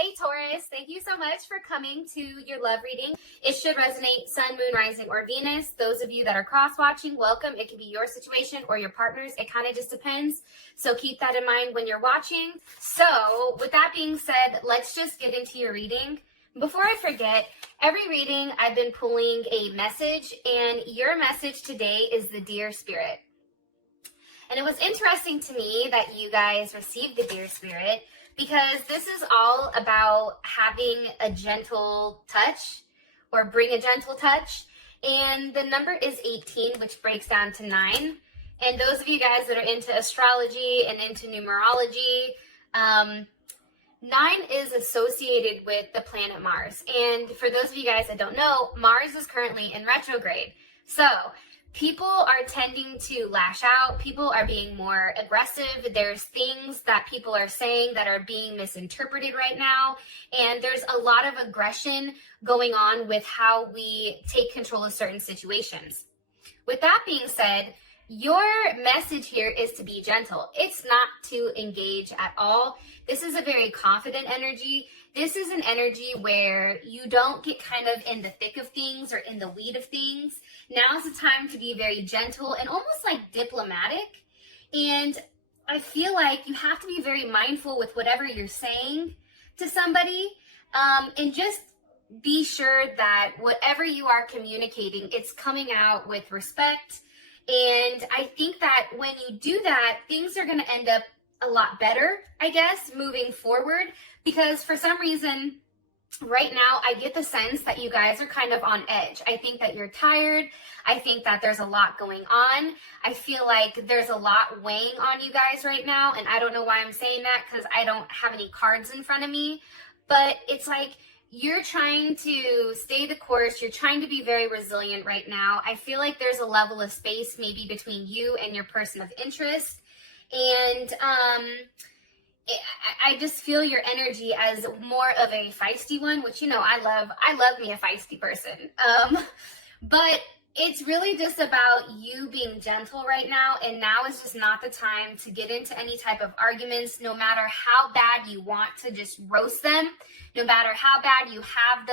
Hey Taurus, thank you so much for coming to your love reading. It should resonate Sun, Moon, Rising, or Venus. Those of you that are cross-watching, welcome. It can be your situation or your partner's. It kind of just depends. So keep that in mind when you're watching. So with that being said, let's just get into your reading. Before I forget, every reading I've been pulling a message, and your message today is the Dear Spirit. And it was interesting to me that you guys received the Dear Spirit, because this is all about having a gentle touch, or bring a gentle touch. And the number is 18, which breaks down to 9. And those of you guys that are into astrology and into numerology, 9 is associated with the planet Mars. And for those of you guys that don't know, Mars is currently in retrograde. So people are tending to lash out. People are being more aggressive. There's things that people are saying that are being misinterpreted right now. And there's a lot of aggression going on with how we take control of certain situations. With that being said, your message here is to be gentle. It's not to engage at all. This is a very confident energy. This is an energy where you don't get kind of in the thick of things or in the weed of things. Now is the time to be very gentle and almost like diplomatic. And I feel like you have to be very mindful with whatever you're saying to somebody, and just be sure that whatever you are communicating, it's coming out with respect. And I think that when you do that, things are going to end up a lot better, I guess, moving forward. Because for some reason, right now, I get the sense that you guys are kind of on edge. I think that you're tired. I think that there's a lot going on. I feel like there's a lot weighing on you guys right now. And I don't know why I'm saying that, because I don't have any cards in front of me. But it's like you're trying to stay the course. You're trying to be very resilient right now. I feel like there's a level of space maybe between you and your person of interest. And I just feel your energy as more of a feisty one, which, you know, I love me a feisty person. But it's really just about you being gentle right now. And now is just not the time to get into any type of arguments, no matter how bad you want to just roast them, no matter how bad you have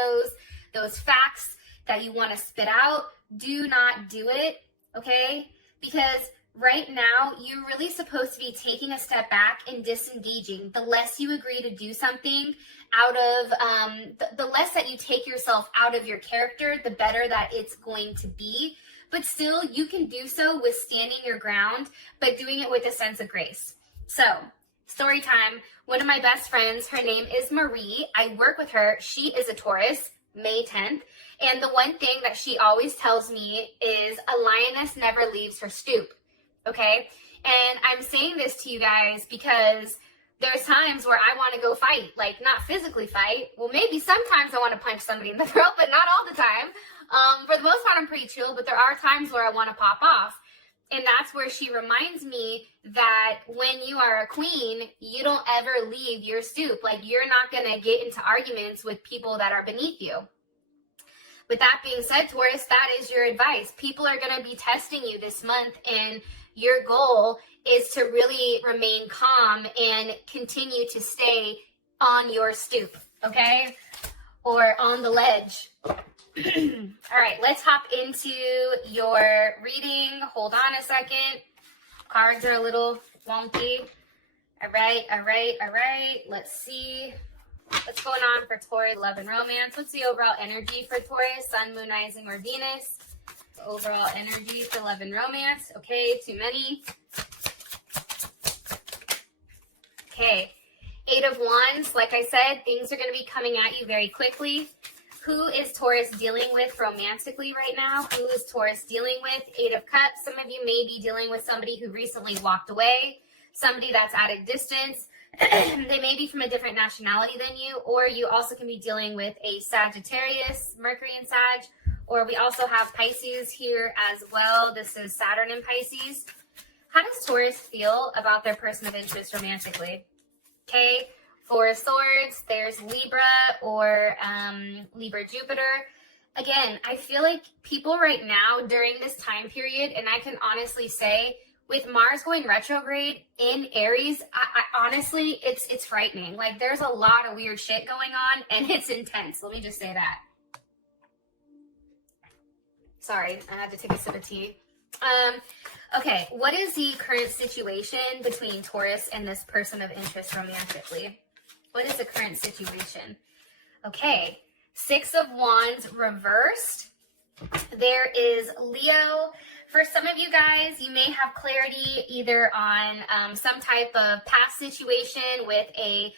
those facts that you want to spit out. Do not do it, okay? Because right now, you're really supposed to be taking a step back and disengaging. The less you agree to do something out of, the less that you take yourself out of your character, the better that it's going to be. But still, you can do so with standing your ground, but doing it with a sense of grace. So, story time. One of my best friends, her name is Marie. I work with her. She is a Taurus, May 10th. And the one thing that she always tells me is a lioness never leaves her stoop. Okay, and I'm saying this to you guys because there's times where I want to go fight, like not physically fight. Well, maybe sometimes I want to punch somebody in the throat, but not all the time. For the most part, I'm pretty chill, but there are times where I want to pop off. And that's where she reminds me that when you are a queen, you don't ever leave your stoop. Like, you're not going to get into arguments with people that are beneath you. With that being said, Taurus, that is your advice. People are going to be testing you this month, and your goal is to really remain calm and continue to stay on your stoop, okay? Or on the ledge. All right, let's hop into your reading. Hold on a second. Cards are a little wonky. All right. Let's see what's going on for Taurus, love and romance. What's the overall energy for Taurus, Sun, Moon, Rising, or Venus? Overall energy for love and romance. Okay, too many. Okay, 8 of Wands. Like I said, things are going to be coming at you very quickly. Who is Taurus dealing with romantically right now? Who is Taurus dealing with? 8 of Cups. Some of you may be dealing with somebody who recently walked away, somebody that's at a distance. They may be from a different nationality than you, or you also can be dealing with a Sagittarius, Mercury in Sag, or we also have Pisces here as well. This is Saturn in Pisces. How does Taurus feel about their person of interest romantically? Okay, 4 of Swords, there's Libra or Libra Jupiter. Again, I feel like people right now during this time period, and I can honestly say with Mars going retrograde in Aries, I honestly, it's frightening. Like, there's a lot of weird shit going on, and it's intense. Let me just say that. Sorry, I had to take a sip of tea. Okay, what is the current situation between Taurus and this person of interest romantically? What is the current situation? Okay, Six of Wands reversed. There is Leo. For some of you guys, you may have clarity either on some type of past situation with a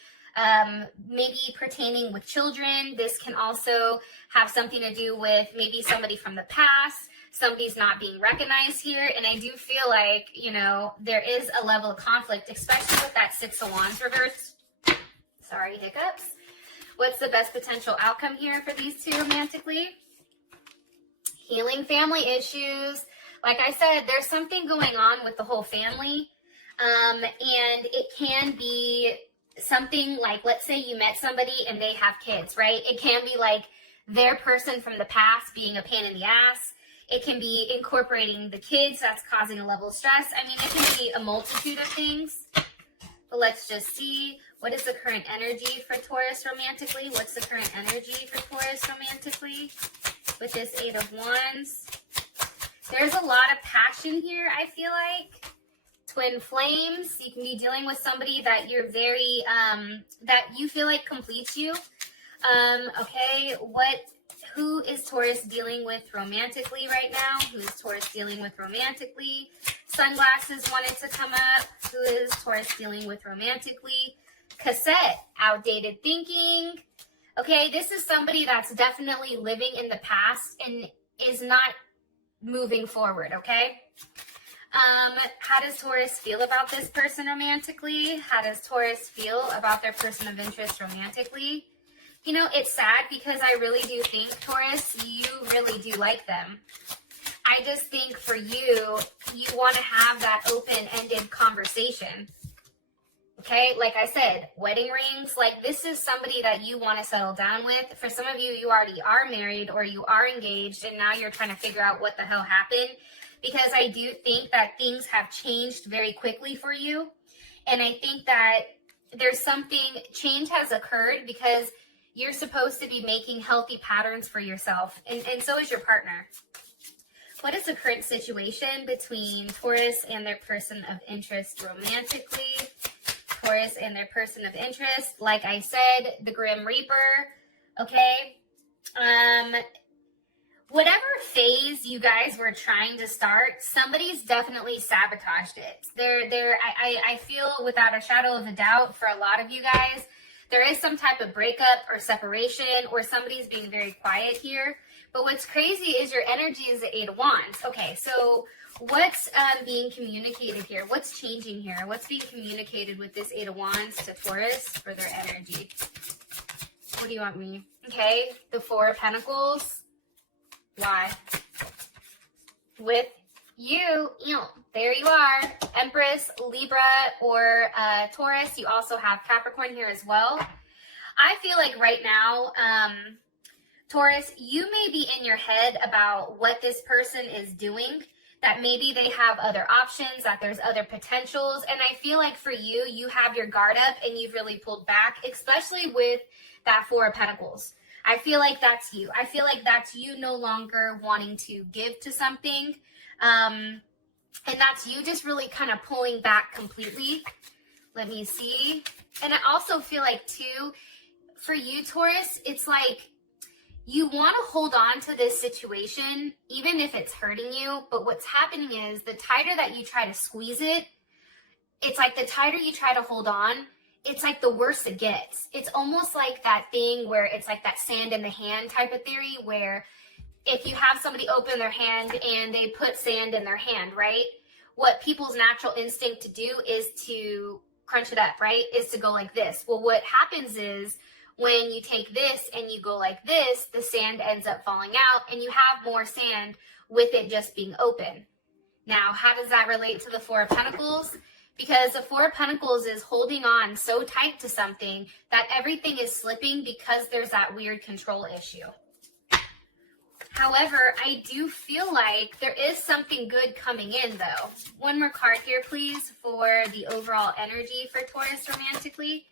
maybe pertaining with children. This can also have something to do with maybe somebody from the past. Somebody's not being recognized here. And I do feel like, you know, there is a level of conflict, especially with that Six of Wands reversed. Sorry, hiccups. What's the best potential outcome here for these two romantically? Healing family issues. Like I said, there's something going on with the whole family. And it can be something like, let's say you met somebody and they have kids, right? It can be like their person from the past being a pain in the ass. It can be incorporating the kids that's causing a level of stress. I mean, it can be a multitude of things. But let's just see. What is the current energy for Taurus romantically? What's the current energy for Taurus romantically with this Eight of Wands? There's a lot of passion here, I feel like. Twin flames. You can be dealing with somebody that you're very, that you feel like completes you. Okay, who is Taurus dealing with romantically right now? Who is Taurus dealing with romantically? Sunglasses wanted to come up. Who is Taurus dealing with romantically? Cassette, outdated thinking. Okay, this is somebody that's definitely living in the past and is not moving forward, okay? How does Taurus feel about this person romantically? How does Taurus feel about their person of interest romantically? You know, it's sad because I really do think, Taurus, you really do like them. I just think for you, you want to have that open-ended conversation. Okay, like I said, wedding rings, like this is somebody that you want to settle down with. For some of you, you already are married or you are engaged and now you're trying to figure out what the hell happened. Because I do think that things have changed very quickly for you. And I think that there's change has occurred because you're supposed to be making healthy patterns for yourself. And so is your partner. What is the current situation between Taurus and their person of interest romantically? Taurus and their person of interest. Like I said, the Grim Reaper. Okay. Whatever phase you guys were trying to start, somebody's definitely sabotaged it. I feel without a shadow of a doubt for a lot of you guys, there is some type of breakup or separation or somebody's being very quiet here. But what's crazy is your energy is the Eight of Wands. Okay, so what's being communicated here? What's changing here? What's being communicated with this Eight of Wands to Taurus for their energy? What do you want me? Okay, the Four of Pentacles. Why? With you, there you are. Empress, Libra, or Taurus. You also have Capricorn here as well. I feel like right now, Taurus, you may be in your head about what this person is doing, that maybe they have other options, that there's other potentials. And I feel like for you, you have your guard up and you've really pulled back, especially with that Four of Pentacles. I feel like that's you. I feel like that's you no longer wanting to give to something. And that's you just really kind of pulling back completely. Let me see. And I also feel like too, for you, Taurus, it's like you want to hold on to this situation, even if it's hurting you. But what's happening is the tighter that you try to squeeze it, it's like the tighter you try to hold on, it's like the worse it gets. It's almost like that thing where it's like that sand in the hand type of theory, where if you have somebody open their hand and they put sand in their hand, right? What people's natural instinct to do is to crunch it up, right? Is to go like this. Well, what happens is when you take this and you go like this, the sand ends up falling out and you have more sand with it just being open. Now, how does that relate to the Four of Pentacles? Because the Four of Pentacles is holding on so tight to something that everything is slipping because there's that weird control issue. However, I do feel like there is something good coming in, though. One more card here, please, for the overall energy for Taurus romantically.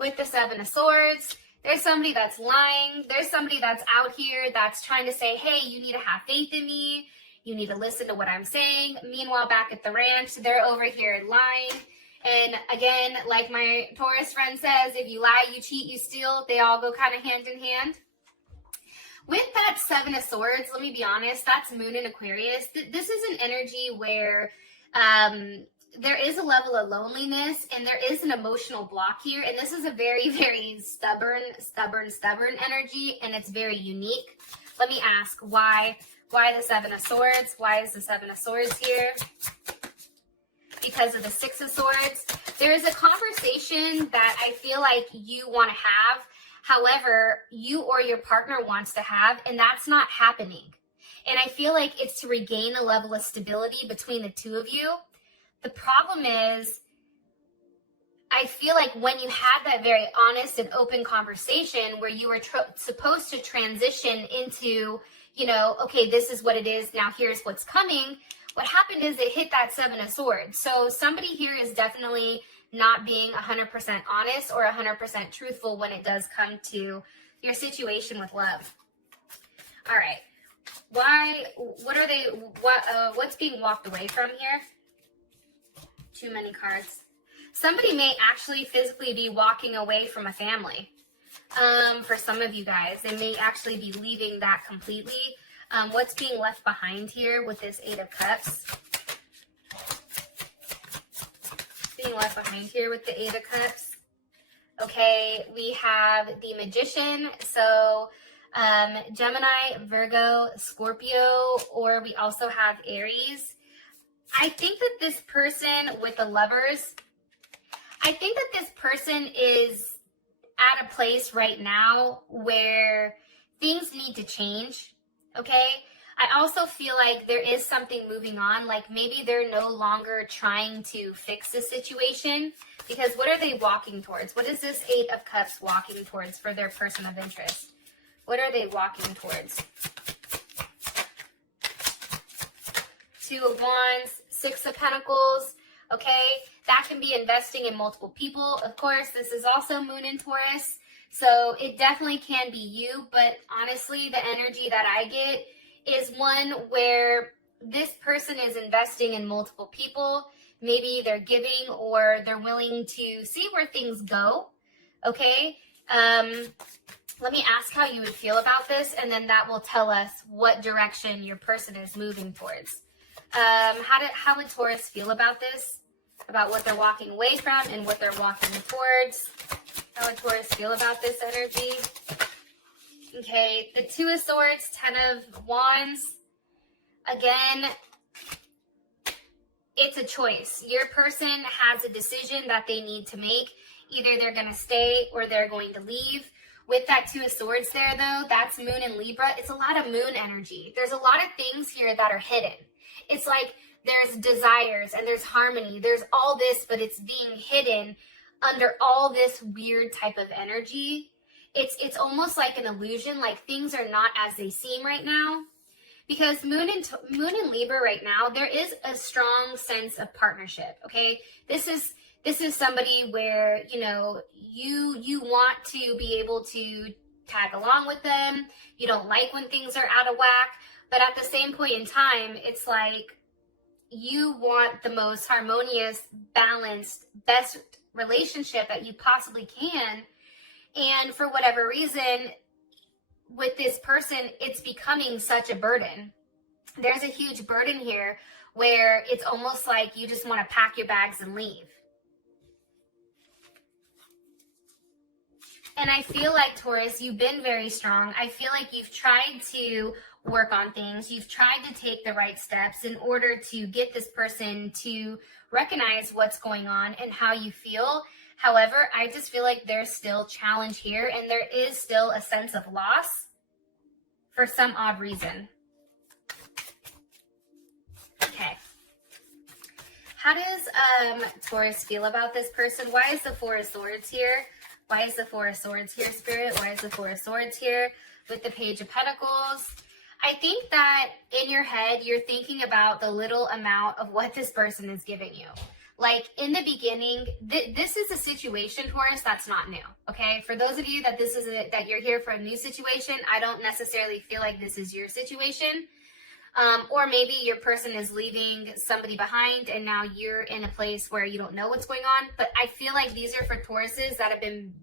With the Seven of Swords, there's somebody that's lying. There's somebody that's out here that's trying to say, hey, you need to have faith in me. You need to listen to what I'm saying. Meanwhile, back at the ranch, they're over here lying. And again, like my Taurus friend says, if you lie, you cheat, you steal, they all go kind of hand in hand. With that Seven of Swords, let me be honest, that's Moon in Aquarius. This is an energy where there is a level of loneliness and there is an emotional block here. And this is a very, very stubborn energy, and it's very unique. Let me ask, why the Seven of Swords? Why is the Seven of Swords here? Because of the Six of Swords. There is a conversation that I feel like you want to have. However, you or your partner wants to have, and that's not happening. And I feel like it's to regain a level of stability between the two of you. The problem is, I feel like when you had that very honest and open conversation where you were supposed to transition into, you know, okay, this is what it is, now here's what's coming. What happened is it hit that Seven of Swords. So somebody here is definitely not being 100% honest or 100% truthful when it does come to your situation with love. All right. What's being walked away from here? Too many cards. Somebody may actually physically be walking away from a family. For some of you guys, they may actually be leaving that completely. What's being left behind here with this Eight of Cups? Being left behind here with the Eight of Cups. Okay, we have the Magician. So Gemini, Virgo, Scorpio, or we also have Aries. I think that this person with the Lovers, I think that this person is at a place right now where things need to change. Okay, I also feel like there is something moving on, like maybe they're no longer trying to fix the situation, because what are they walking towards? What is this Eight of Cups walking towards for their person of interest? What are they walking towards? Two of Wands, Six of Pentacles, okay? That can be investing in multiple people. Of course, this is also Moon in Taurus. So it definitely can be you, but honestly, the energy that I get is one where this person is investing in multiple people. Maybe they're giving or they're willing to see where things go, okay? Let me ask how you would feel about this, and then that will tell us what direction your person is moving towards. How would Taurus feel about this? About what they're walking away from and what they're walking towards? How would Taurus feel about this energy? Okay, the Two of Swords, Ten of Wands. Again, it's a choice. Your person has a decision that they need to make. Either they're going to stay or they're going to leave. With that Two of Swords there, though, that's Moon in Libra. It's a lot of Moon energy. There's a lot of things here that are hidden. It's like there's desires and there's harmony. There's all this, but it's being hidden under all this weird type of energy. It's almost like an illusion, like things are not as they seem right now. Because Moon in Libra right now, there is a strong sense of partnership, okay? This is somebody where, you know, you want to be able to tag along with them. You don't like when things are out of whack. But at the same point in time, it's like you want the most harmonious, balanced, best relationship that you possibly can. And for whatever reason, with this person, it's becoming such a burden. There's a huge burden here where it's almost like you just want to pack your bags and leave. And I feel like, Taurus, you've been very strong. I feel like you've tried to work on things. You've tried to take the right steps in order to get this person to recognize what's going on and how you feel. However, I just feel like there's still challenge here, and there is still a sense of loss for some odd reason. Okay. How does Taurus feel about this person? Why is the Four of Swords here? Why is the Four of Swords here, Spirit? Why is the Four of Swords here with the Page of Pentacles? I think that in your head, you're thinking about the little amount of what this person is giving you. Like in the beginning, this is a situation, Taurus, that's not new, okay? For those of you that that you're here for a new situation, I don't necessarily feel like this is your situation. Or maybe your person is leaving somebody behind and now you're in a place where you don't know what's going on. But I feel like these are for Tauruses that have been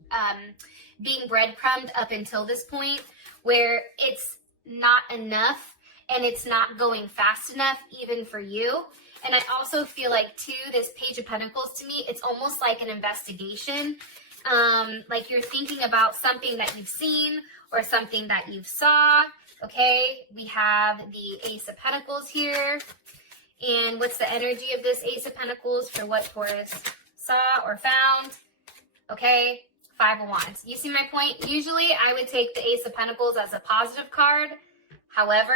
being breadcrumbed up until this point, where it's not enough and it's not going fast enough even for you. And I also feel like too, this Page of Pentacles to me, it's almost like an investigation. Like you're thinking about something that you've seen or something that you saw. Okay, we have the Ace of Pentacles here. And what's the energy of this Ace of Pentacles for what Taurus saw or found? Okay, Five of Wands. You see my point? Usually I would take the Ace of Pentacles as a positive card. However,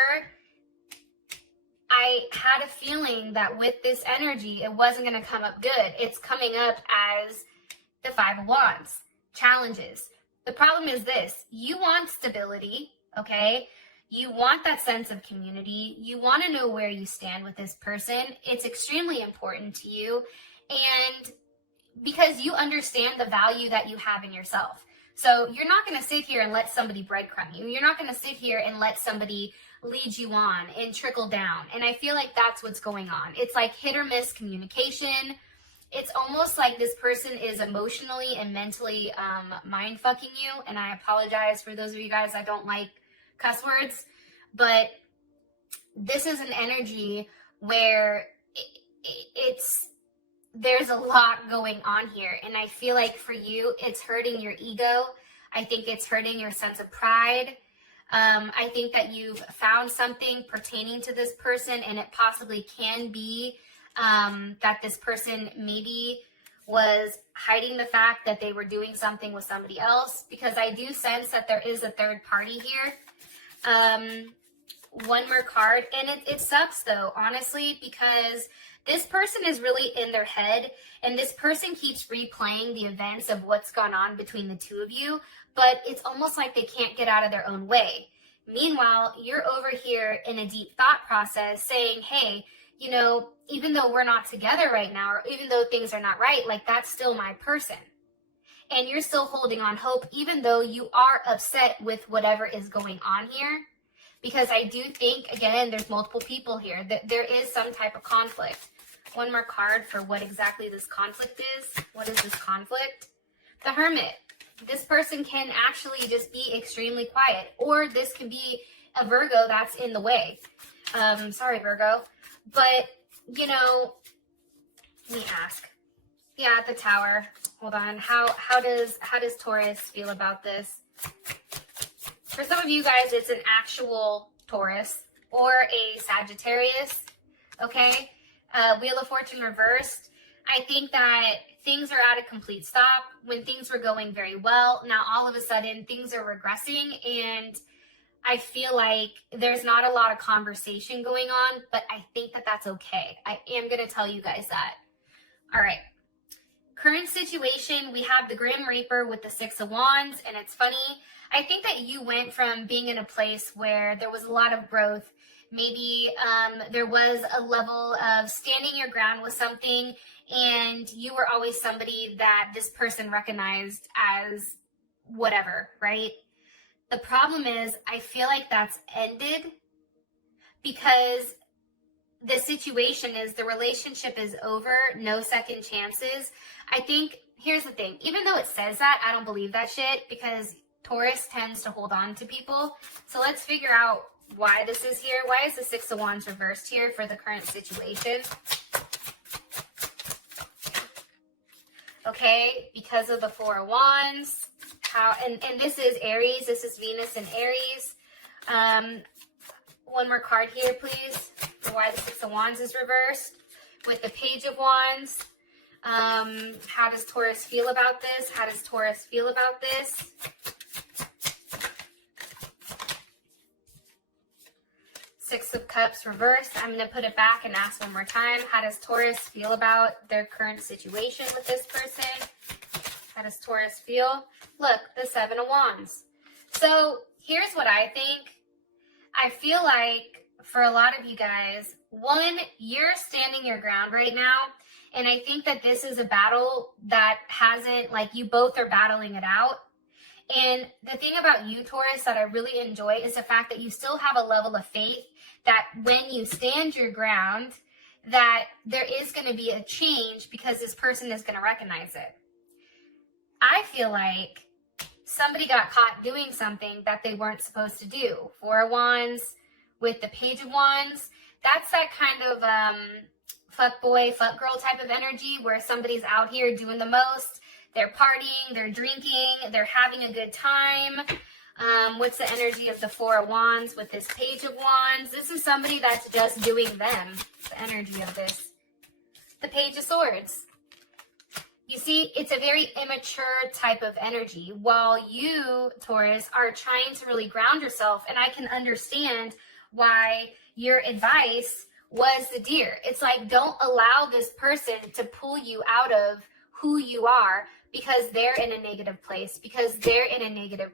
I had a feeling that with this energy, it wasn't going to come up good. It's coming up as the Five of Wands. Challenges. The problem is this. You want stability, okay? You want that sense of community. You want to know where you stand with this person. It's extremely important to you. And because you understand the value that you have in yourself. So you're not going to sit here and let somebody breadcrumb you. You're not going to sit here and let somebody lead you on and trickle down. And I feel like that's what's going on. It's like hit or miss communication. It's almost like this person is emotionally and mentally mind fucking you. And I apologize for those of you guys that don't like cuss words. But this is an energy where there's a lot going on here. And I feel like for you, it's hurting your ego. I think it's hurting your sense of pride. I think that you've found something pertaining to this person, and it possibly can be that this person maybe was hiding the fact that they were doing something with somebody else, because I do sense that there is a third party here. One more card, and it sucks though, honestly, because this person is really in their head, and this person keeps replaying the events of what's gone on between the two of you, but it's almost like they can't get out of their own way. Meanwhile, you're over here in a deep thought process saying, hey, you know, even though we're not together right now, or even though things are not right, like that's still my person. And you're still holding on hope, even though you are upset with whatever is going on here. Because I do think, again, there's multiple people here, that there is some type of conflict. One more card for what exactly this conflict is. What is this conflict? The Hermit. This person can actually just be extremely quiet, or this can be a Virgo that's in the way. Sorry, Virgo. But, you know, let me ask. Yeah, at the Tower. Hold on. How does Taurus feel about this? For some of you guys, it's an actual Taurus or a Sagittarius, okay? Wheel of Fortune reversed. I think that things are at a complete stop when things were going very well. Now, all of a sudden, things are regressing, and I feel like there's not a lot of conversation going on, but I think that that's okay. I am going to tell you guys that. All right. Current situation, we have the Grim Reaper with the Six of Wands, and it's funny. I think that you went from being in a place where there was a lot of growth. Maybe there was a level of standing your ground with something, and you were always somebody that this person recognized as whatever, right? The problem is, I feel like that's ended because the situation is the relationship is over, no second chances. I think, here's the thing, even though it says that, I don't believe that shit because Taurus tends to hold on to people. So let's figure out why this is here. Why is the Six of Wands reversed here for the current situation? Okay, because of the Four of Wands. And this is Aries. This is Venus and Aries. One more card here, please, for why the Six of Wands is reversed. With the Page of Wands. How does Taurus feel about this? How does Taurus feel about this? Six of Cups reversed. I'm going to put it back and ask one more time. How does Taurus feel about their current situation with this person? How does Taurus feel? Look, the Seven of Wands. So here's what I think. I feel like for a lot of you guys, one, you're standing your ground right now. And I think that this is a battle that hasn't, like, you both are battling it out. And the thing about you, Taurus, that I really enjoy is the fact that you still have a level of faith that when you stand your ground, that there is going to be a change because this person is going to recognize it. I feel like somebody got caught doing something that they weren't supposed to do. Four of Wands with the Page of Wands. That's that kind of fuck boy, fuck girl type of energy where somebody's out here doing the most. They're partying, they're drinking, they're having a good time. What's the energy of the Four of Wands with this Page of Wands? This is somebody that's just doing them. The energy of this. The Page of Swords. You see, it's a very immature type of energy. While you, Taurus, are trying to really ground yourself, and I can understand why your advice was the Deer. It's like, don't allow this person to pull you out of who you are because they're in a negative place, because they're in a negative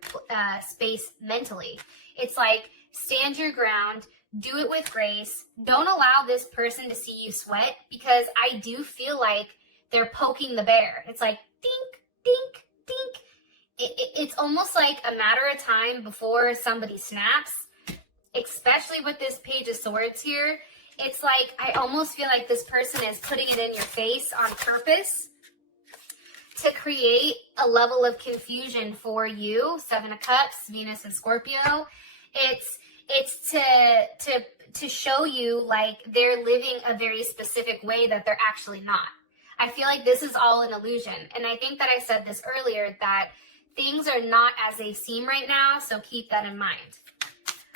space mentally. It's like, stand your ground, do it with grace. Don't allow this person to see you sweat, because I do feel like they're poking the bear. It's like, dink, dink, dink. It's almost like a matter of time before somebody snaps, especially with this Page of Swords here. It's like, I almost feel like this person is putting it in your face on purpose to create a level of confusion for you. Seven of Cups, Venus and Scorpio. It's to show you like they're living a very specific way that they're actually not. I feel like this is all an illusion. And I think that I said this earlier, that things are not as they seem right now. So keep that in mind.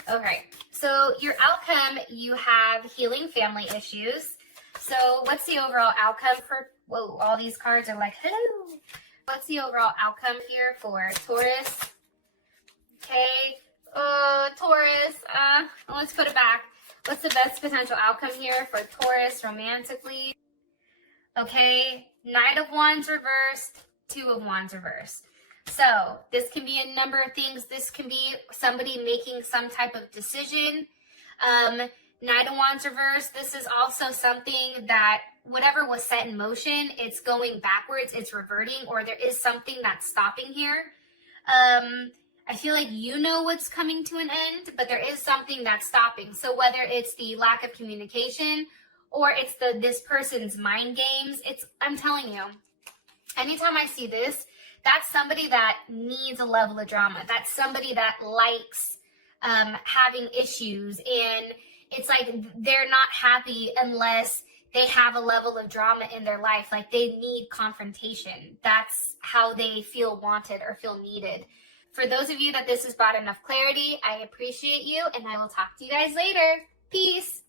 Okay, so your outcome, you have healing family issues. So what's the overall outcome for, whoa, all these cards are like, hello. What's the overall outcome here for Taurus? Okay, Taurus, let's put it back. What's the best potential outcome here for Taurus romantically? Okay, Knight of Wands reversed, Two of Wands reversed. So this can be a number of things. This can be somebody making some type of decision. Knight of Wands reversed. This is also something that whatever was set in motion, it's going backwards, it's reverting, or there is something that's stopping here. I feel like you know what's coming to an end, but there is something that's stopping. So whether it's the lack of communication or it's this person's mind games, I'm telling you, anytime I see this, that's somebody that needs a level of drama. That's somebody that likes having issues, and it's like they're not happy unless they have a level of drama in their life. Like they need confrontation. That's how they feel wanted or feel needed. For those of you that this has brought enough clarity, I appreciate you, and I will talk to you guys later. Peace.